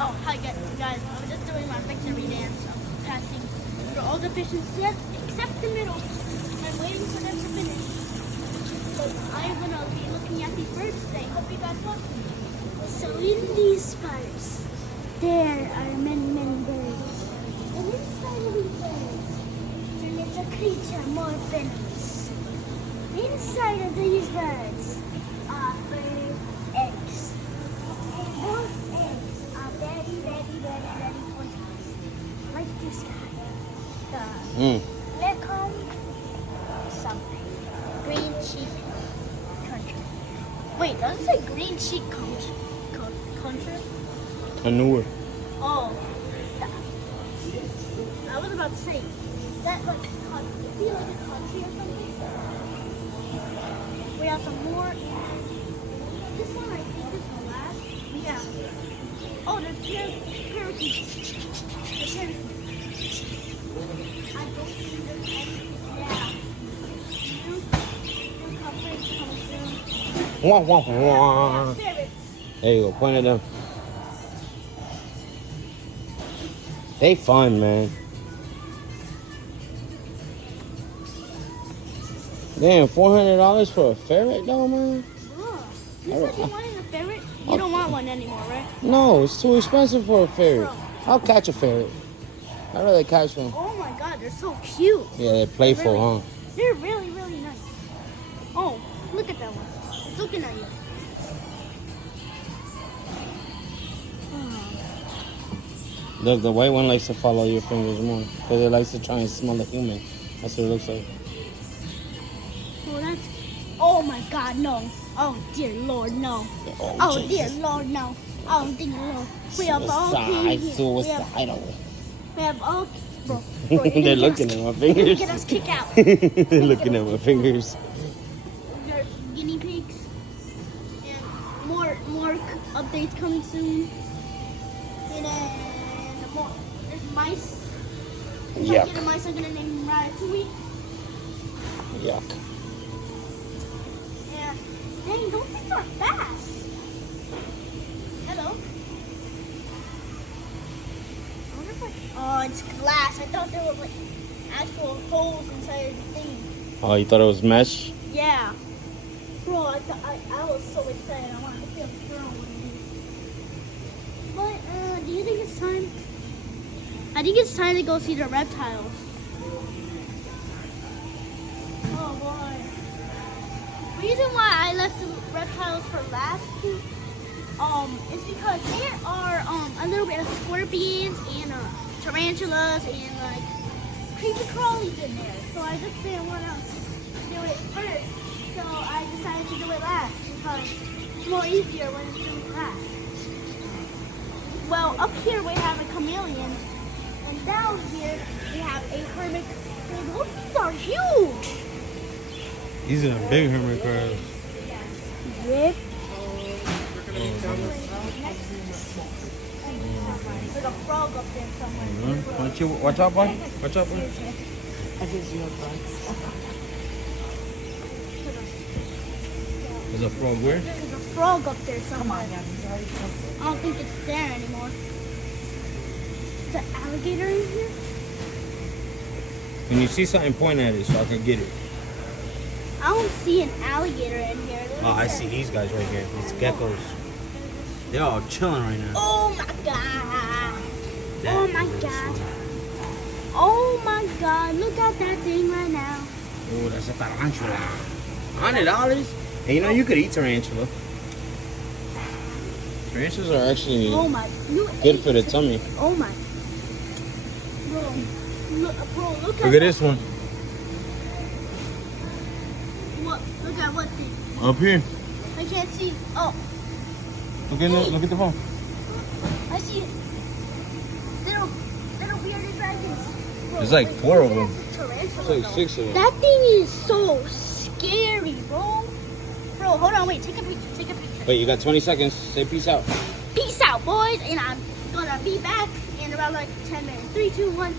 Oh, hi guys. I was just doing my victory dance. I'm passing through all the fish except the middle. I'm waiting for them to finish. So I'm gonna be looking at these birds today. Hope you guys watch me. So in these spiders, there are many birds. And inside of these birds, there is a creature more venomous. Inside of these birds are bird eggs. Those eggs are very poisonous. Like this guy. Lecom something. Green sheep country. Wait, does it say green sheep country? Manure. Oh. I was about to say, is that like a feel like a country or something? We have some more. This one I think is the last. Yeah. Oh, there's parakeets. There's parakeets. I don't see there's any. Yeah. New coverage coming soon. Wah, wah, wah. Ferrets. There you go, point at them. They fun, man. Damn, $400 for a ferret, though, man. Bro, you said you wanted a ferret? You don't want one anymore, right? No, it's too expensive for a ferret. Bro. I'll catch a ferret. I'd rather catch one. Oh my god, they're so cute. Yeah, they're playful, Really? huh? They're really nice. Oh, look at that one. It's looking at you. The white one likes to follow your fingers more because it likes to try and smell a human. That's what it looks like. Oh, that's. Oh my god, no. Oh dear lord, no. Oh dear lord, no. Oh dear lord. We have all came here. Suicidal. We have all. Bro, They're looking at my fingers. Get us kicked out. They're looking at my fingers. There's guinea pigs. And more updates coming soon. And then more. There's mice. If I get a mice, I'm gonna name them Ratatouille. Yuck. Yeah. Dang, those things are fast. Hello. I wonder if oh, it's glass. I thought there were like actual holes inside of the thing. Oh, you thought it was mesh? Yeah. Bro, I was so excited. I wanted to feel the girl one day. But do you think it's time? I think it's time to go see the reptiles. Oh boy. The reason why I left the reptiles for last is because there are a little bit of scorpions and tarantulas and like creepy crawlies in there. So I just didn't want to do it first. So I decided to do it last because it's more easier when it's doing last. Well, up here we have a chameleon, and down here we have a hermit crab. Look, these are huge. These are big hermit crabs. Yep. There's a frog up there somewhere. Watch out, boy. Watch out, boy. There's a frog where? There's a frog up there somewhere. I don't think it's there anymore. Is an alligator in here? When you see something, point at it so I can get it. I don't see an alligator in here. Oh, I see these guys right here. These geckos. They're all chilling right now. Oh my god. Oh my god. Oh my god. Look at that thing right now. Oh, that's a tarantula. $100? And you know, you could eat tarantula. Tarantulas are actually Oh my. good for the tummy. Oh my. Bro, look Look at this one. What? Look at what thing? Up here. I can't see. Oh, Look at the phone. I see it. Little bearded dragons. Bro, There's like 4 of them. There's There's like 6 of them. That thing is so scary, bro. Bro, hold on, wait. Take a picture. Wait, you got 20 seconds. Say peace out. Peace out, boys. And I'm gonna be back in about like 10 minutes. 3, 2, 1.